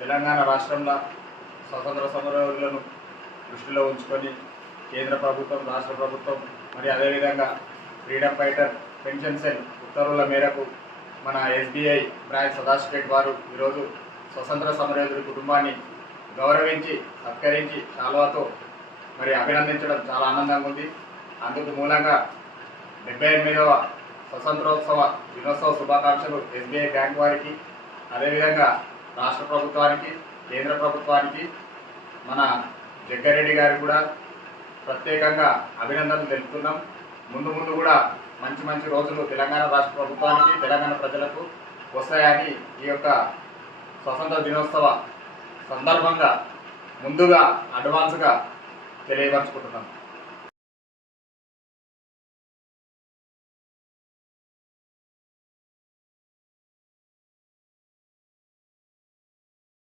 తెలంగాణ రాష్ట్రంలో స్వతంత్ర సమరయోధులను దృష్టిలో ఉంచుకొని కేంద్ర ప్రభుత్వం, రాష్ట్ర ప్రభుత్వం మరి అదేవిధంగా ఫ్రీడమ్ ఫైటర్ పెన్షన్ సెల్ ఉత్తర్వుల మేరకు మన SBI బ్రాంచ్ సదాశివపేట వారు ఈరోజు స్వతంత్ర సమరయోధుడి కుటుంబాన్ని గౌరవించి సత్కరించి శాలువాతో మరి అభినందించడం చాలా ఆనందంగా ఉంది. అందుకు మూలంగా 78వ స్వతంత్రోత్సవ దినోత్సవ శుభాకాంక్షలు SBI బ్యాంక్ వారికి, అదేవిధంగా రాష్ట్ర ప్రభుత్వానికి, కేంద్ర ప్రభుత్వానికి, మన జగ్గారెడ్డి గారికి కూడా ప్రత్యేకంగా అభినందనలు తెలుపుతున్నాం. ముందు ముందు కూడా మంచి మంచి రోజులు తెలంగాణ రాష్ట్ర ప్రభుత్వానికి, తెలంగాణ ప్రజలకు వస్తాయని ఈ యొక్క స్వతంత్ర దినోత్సవ సందర్భంగా ముందుగా అడ్వాన్స్గా తెలియపరచుకుంటున్నాం.